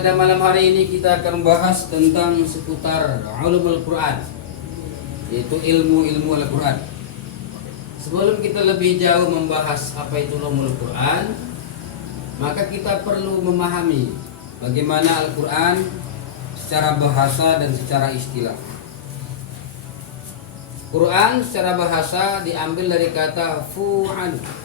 pada malam hari ini kita akan membahas tentang seputar ulumul Quran, yaitu ilmu-ilmu Al-Quran. Sebelum kita lebih jauh membahas apa itu ulumul Quran, maka kita perlu memahami bagaimana Al-Quran secara bahasa dan secara istilah. Quran secara bahasa diambil dari kata fu'al.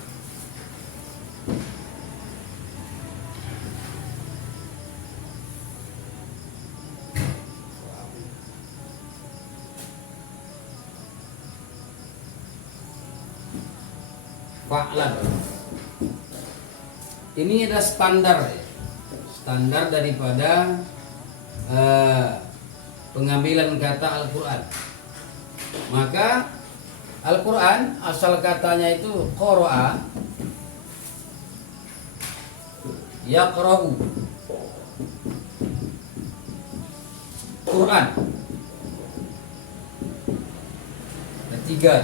Fa'lan. Ini ada standar ya. Standar daripada pengambilan kata Al-Quran. Maka Al-Quran asal katanya itu qara'a, yaqra'u. Quran ada tiga.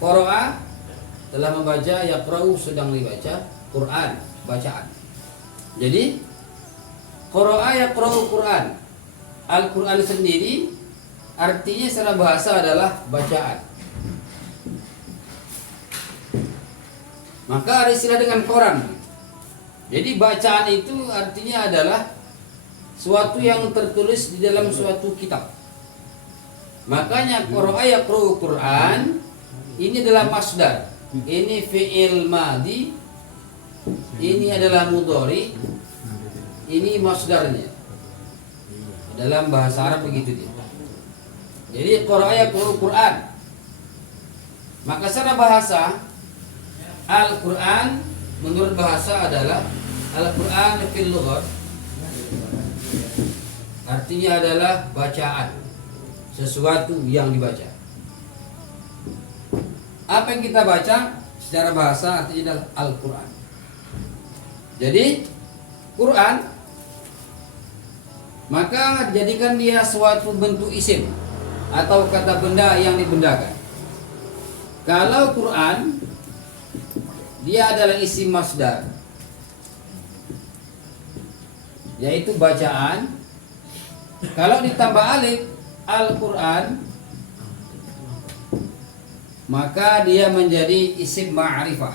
Qara'a telah membaca, yaqra'u sedang dibaca, Quran bacaan. Jadi qara'a yaqra'u Quran. Al-Quran sendiri artinya secara bahasa adalah bacaan. Maka ada istilah dengan koran. Jadi bacaan itu artinya adalah suatu yang tertulis di dalam suatu kitab. Makanya qara'a yaqra'u Quran ini adalah masdar. Ini fi'il madhi, ini adalah mudhari, ini masdarnya. Dalam bahasa Arab begitu dia. Jadi qara'a yaqra'u Quran. Maka secara bahasa Al-Quran menurut bahasa adalah Al-Quran fil lughat, artinya adalah bacaan, sesuatu yang dibaca. Apa yang kita baca secara bahasa artinya adalah Al-Quran. Jadi Quran maka dijadikan dia suatu bentuk isim atau kata benda yang dibendakan. Kalau Quran dia adalah isim masdar, yaitu bacaan. Kalau ditambah alif Al-Quran, maka dia menjadi isim ma'rifah,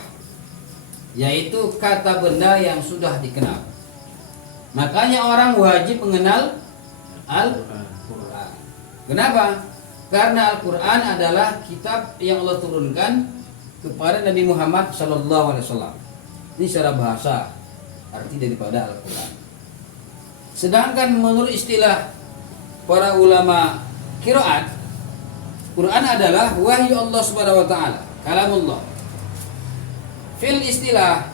yaitu kata benda yang sudah dikenal. Makanya orang wajib mengenal Al-Quran. Kenapa? Karena Al-Quran adalah kitab yang Allah turunkan kepada Nabi Muhammad SAW. Ini secara bahasa arti daripada Al-Quran. Sedangkan menurut istilah para ulama qiraat, Quran adalah wahyu Allah Subhanahu wa taala, kalamullah. Fil istilah,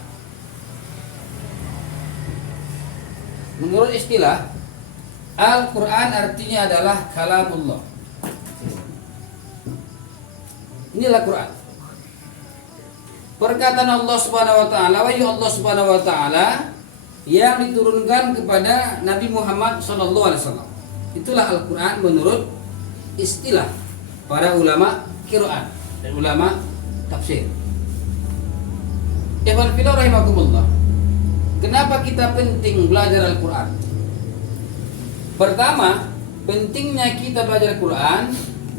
menurut istilah Al-Quran artinya adalah kalamullah. Inilah Quran. Perkataan Allah Subhanahu wa taala, wahyu Allah Subhanahu wa taala yang diturunkan kepada Nabi Muhammad sallallahu alaihi wasallam. Itulah Al-Quran menurut istilah para ulama qiraat dan ulama tafsir. Ikhwan fillah rahimakumullah. Kenapa kita penting belajar Al-Quran? Pertama, pentingnya kita belajar Quran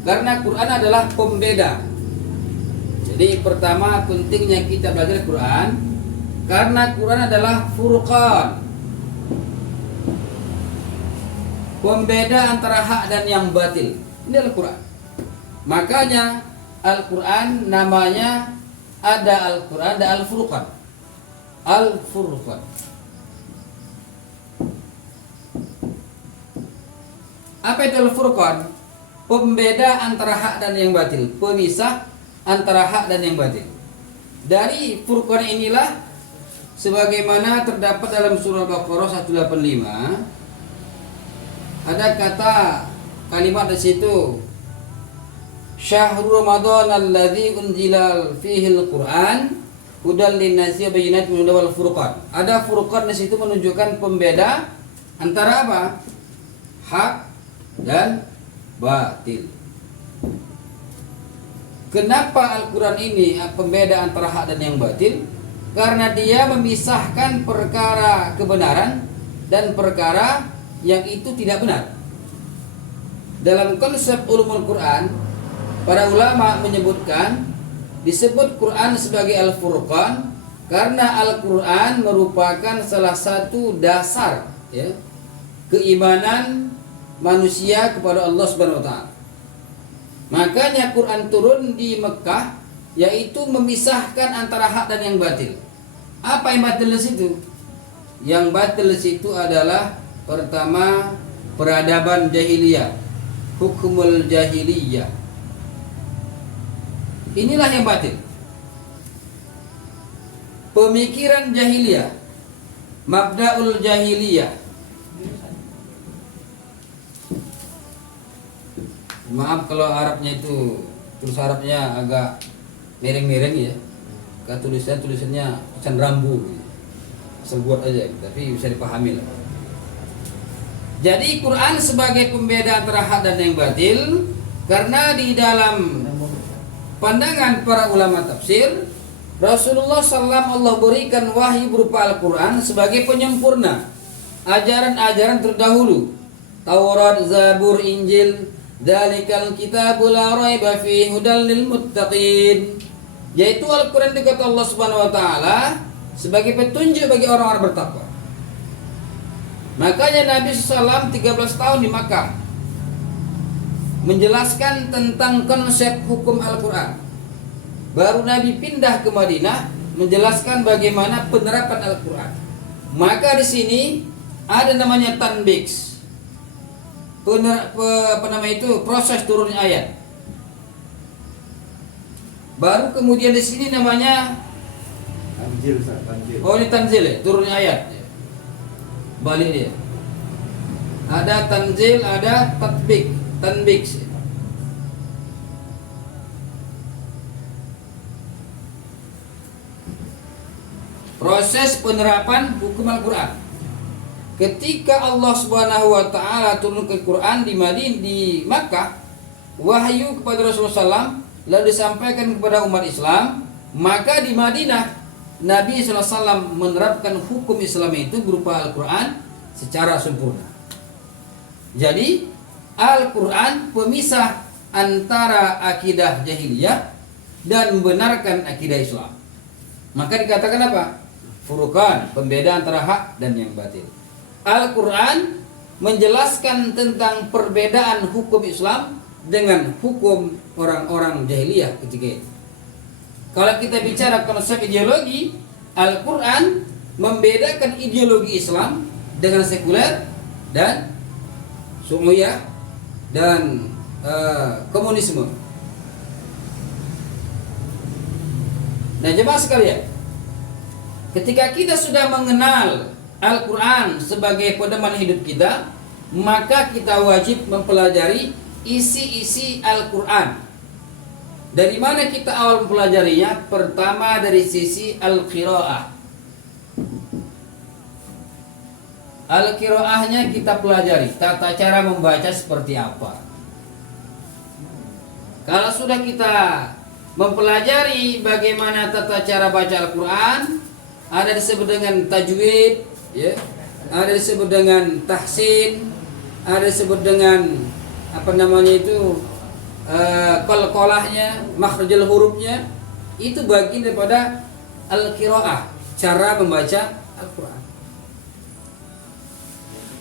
karena Quran adalah pembeda. Jadi pertama pentingnya kita belajar Quran karena Quran adalah furqan, pembeda antara hak dan yang batil. Ini Al-Quran. Makanya Al-Quran namanya ada Al-Quran, ada Al-Furqan. Al-Furqan. Apa itu Al-Furqan? Pembeda antara hak dan yang batil, pemisah antara hak dan yang batil. Dari Furqan inilah sebagaimana terdapat dalam surah Baqarah 185 ada kata kalimat di situ, Syahrul Ramadan alladzi unzila fihi al-Qur'an hudal linnasi wa bayyinatin minal huda wal furqan. Ada furqan di situ menunjukkan pembeda antara apa? Hak dan batil. Kenapa Al-Quran ini pembeda antara hak dan yang batil? Karena dia memisahkan perkara kebenaran dan perkara yang itu tidak benar. Dalam konsep ulumul Quran, para ulama menyebutkan disebut Quran sebagai Al-Furqan karena Al-Quran merupakan salah satu dasar, ya, keimanan manusia kepada Allah Subhanahu wa taala. Makanya Quran turun di Mekah, yaitu memisahkan antara hak dan yang batil. Apa yang batil di situ? Yang batil di situ adalah pertama peradaban jahiliyah, hukumul jahiliyah. Inilah yang batil. Pemikiran jahiliyah, mabda'ul jahiliyah. Maaf kalau Arabnya itu tulis Arabnya agak miring-miring ya. Tulisannya tulisan rambu. Asal buat aja, tapi bisa dipahami lah. Jadi Quran sebagai pembeda antara hak dan yang batil, karena di dalam pandangan para ulama tafsir, Rasulullah SAW Allah berikan wahyu berupa Al-Quran sebagai penyempurna ajaran-ajaran terdahulu, Taurat, Zabur, Injil. Dzalikal kitabul la raiba fihi hudal lil muttaqin. Yaitu Al-Quran dikata Allah Subhanahu wa taala sebagai petunjuk bagi orang-orang bertakwa. Makanya Nabi SAW 13 tahun di Makkah menjelaskan tentang konsep hukum Al-Quran. Baru Nabi pindah ke Madinah menjelaskan bagaimana penerapan Al-Quran. Maka di sini ada namanya tanbiks. Proses turunnya ayat. Baru kemudian di sini namanya tanzil. Oh, ini tanzil ya, turunnya ayat. Balik dia. Ada tanzil, ada tanbiks. Proses penerapan hukum Al-Quran. Ketika Allah Subhanahu wa taala turunkan Quran di Madinah, di Makkah, wahyu kepada Rasulullah SAW lalu disampaikan kepada umat Islam, maka di Madinah Nabi SAW menerapkan hukum Islam itu berupa Al-Quran secara sempurna. Jadi Al-Quran pemisah antara akidah jahiliyah dan membenarkan akidah Islam. Maka dikatakan apa? Furqan, pembeda antara hak dan yang batil. Al-Quran menjelaskan tentang perbedaan hukum Islam dengan hukum orang-orang jahiliyah ketika itu. Kalau kita bicara konsep ideologi, Al-Quran membedakan ideologi Islam dengan sekuler dan Su'miyah dan komunisme. Nah, jemaah sekalian, ketika kita sudah mengenal Al-Quran sebagai pedoman hidup kita, maka kita wajib mempelajari isi-isi Al-Quran. Dari mana kita awal mempelajarinya? Pertama dari sisi Al-Qiraah. Al-Qiraahnya kita pelajari, tata cara membaca seperti apa. Kalau sudah kita mempelajari bagaimana tata cara baca Al-Quran, ada disebut dengan tajwid, ya, ada disebut dengan tahsin, ada disebut dengan qalqalahnya, makhrajul hurufnya. Itu bagian daripada al-qiraah, cara membaca Al-Quran.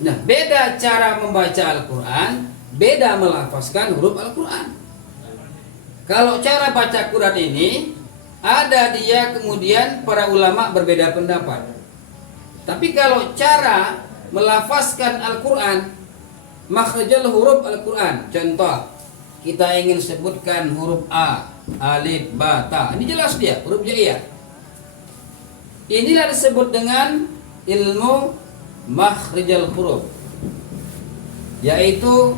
Nah, beda cara membaca Al-Quran, beda melafazkan huruf Al-Quran. Kalau cara baca Quran ini ada dia kemudian para ulama berbeda pendapat. Tapi kalau cara melafazkan Al-Quran, makhrajul huruf Al-Quran, contoh kita ingin sebutkan huruf A, alif, ba, ta, ini jelas dia huruf jaiyah. Inilah disebut dengan ilmu makhrajul huruf, yaitu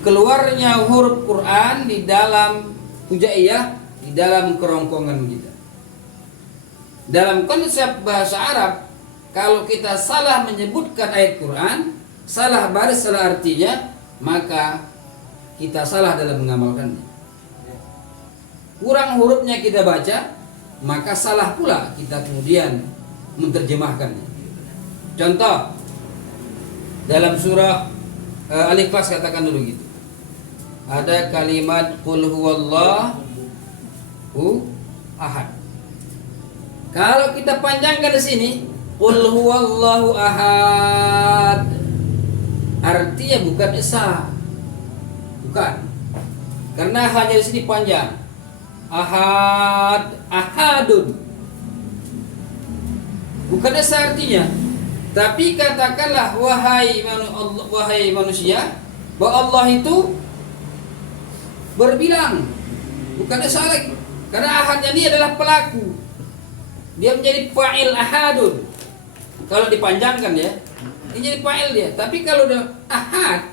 keluarnya huruf Quran di dalam hujaiyah, di dalam kerongkongan kita. Dalam konsep bahasa Arab, kalau kita salah menyebutkan ayat Quran, salah baris, salah artinya, maka kita salah dalam mengamalkannya. Kurang hurufnya kita baca, maka salah pula kita kemudian menerjemahkannya. Contoh, Dalam surah Al-Ikhlas katakan dulu gitu. Ada kalimat qul huwallahu ahad. Kalau kita panjangkan di sini, qul huwallahu ahad, artinya bukan esa. Bukan. Karena hanya di sini panjang. Ahad, ahadun. Bukan esa artinya. Tapi katakanlah wahai manusia, bahwa Allah itu berbilang, bukan esa lagi. Karena ahadnya ini adalah pelaku. Dia menjadi fa'il ahadun. Kalau dipanjangkan ya, ini jadi fa'il dia. Tapi kalau udah ahad,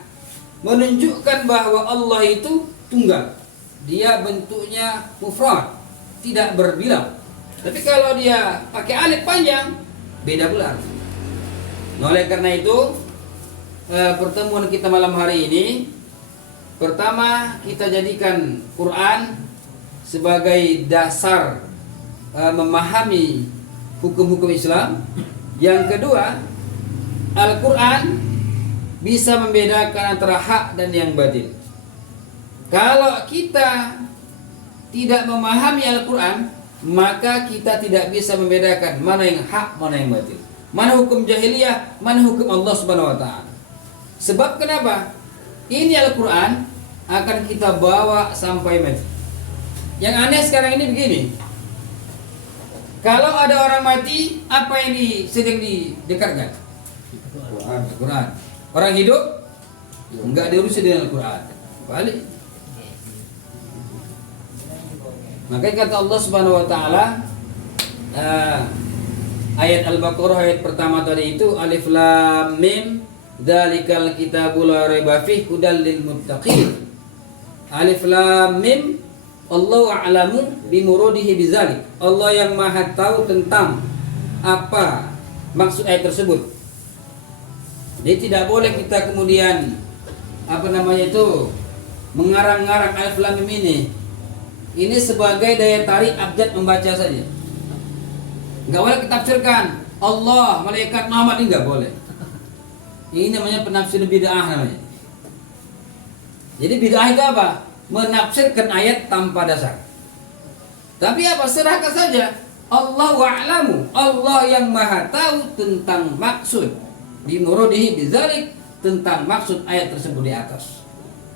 menunjukkan bahwa Allah itu tunggal. Dia bentuknya mufrad, tidak berbilang. Tapi kalau dia pakai alif panjang, beda pula. Nah, oleh karena itu pertemuan kita malam hari ini, pertama kita jadikan Quran sebagai dasar memahami hukum-hukum Islam. Yang kedua, Al-Quran bisa membedakan antara hak dan yang batil. Kalau kita tidak memahami Al-Quran, maka kita tidak bisa membedakan mana yang hak, mana yang batil, mana hukum jahiliyah, mana hukum Allah Subhanahu wa taala. Sebab kenapa? Ini Al-Quran akan kita bawa sampai mati. Yang aneh sekarang ini begini. Kalau ada orang mati, apa yang sedang didekatkan? Al-Quran. Orang hidup enggak diurusi dengan Al-Quran. Balik. Makanya kata Allah Subhanahu wa taala, ayat Al-Baqarah ayat pertama tadi itu, alif lam mim dzalikal kitabul la raiba fihi hudal lil muttaqin. Alif lam mim, Allahu a'lamu bimuradihi bidzalik. Allah yang Maha tahu tentang apa maksud ayat tersebut. Jadi tidak boleh kita kemudian mengarang-ngarang alif lam mim ini. Ini sebagai daya tarik abjad membaca saja. Enggak boleh ditafsirkan Allah, malaikat, Muhammad, ini enggak boleh. Ini namanya penafsir bid'ah namanya. Jadi bid'ah itu apa? Menafsirkan ayat tanpa dasar. Tapi apa? Serahkan saja. Allahu a'lamu, Allah yang Maha tahu tentang maksud bimuradihi bidzalik, tentang maksud ayat tersebut di atas.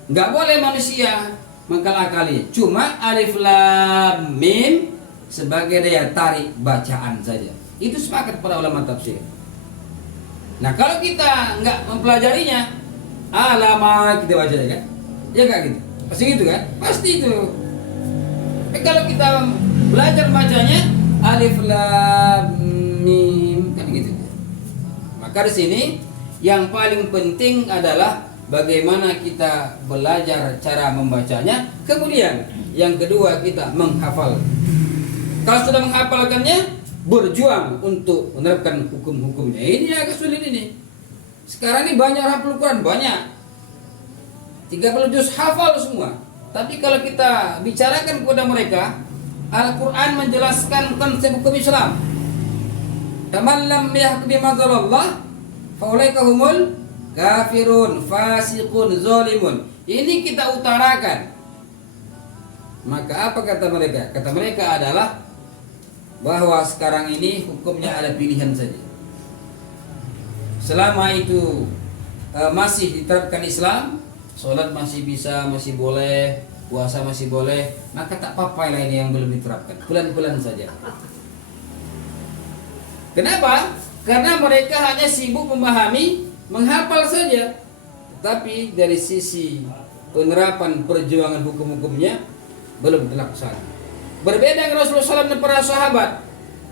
Enggak boleh manusia mengakali. Cuma alif lam mim sebagai daya tarik bacaan saja. Itu sepakat para ulama tafsir. Nah, kalau kita enggak mempelajarinya, lama kita baca kan? Ya enggak gitu. Pasti gitu kan? Pasti itu. Tapi kalau kita belajar bacanya alif lam mim kan gitu. Maka di sini yang paling penting adalah bagaimana kita belajar cara membacanya. Kemudian yang kedua, kita menghafal. Kalau sudah menghafalkannya, berjuang untuk menerapkan hukum-hukumnya. Ini agak sulit ini. Sekarang ini banyak hafal Quran, banyak. 30 juz hafal semua. Tapi kalau kita bicarakan kepada mereka, Al-Quran menjelaskan konsep hukum Islam. Taman lam yahkum bima anzalallah faulaika humul kafirun, fasiqun, zalimun. Ini kita utarakan. Maka apa kata mereka? Kata mereka adalah bahwa sekarang ini hukumnya ada pilihan saja. Selama itu masih diterapkan Islam, sholat masih bisa, masih boleh, puasa masih boleh, maka tak apa-apa lah ini yang belum diterapkan. Bulan-bulan saja. Kenapa? Karena mereka hanya sibuk memahami, menghafal saja. Tetapi dari sisi penerapan perjuangan hukum-hukumnya belum terlaksana. Berbeda dengan Rasulullah SAW dan para sahabat.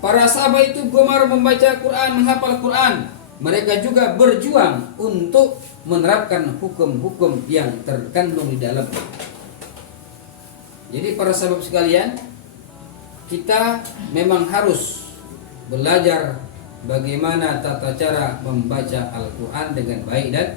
Para sahabat itu gemar membaca Quran, menghafal Quran. Mereka juga berjuang untuk menerapkan hukum-hukum yang terkandung di dalam. Jadi para sahabat sekalian, kita memang harus belajar bagaimana tata cara membaca Al-Quran dengan baik dan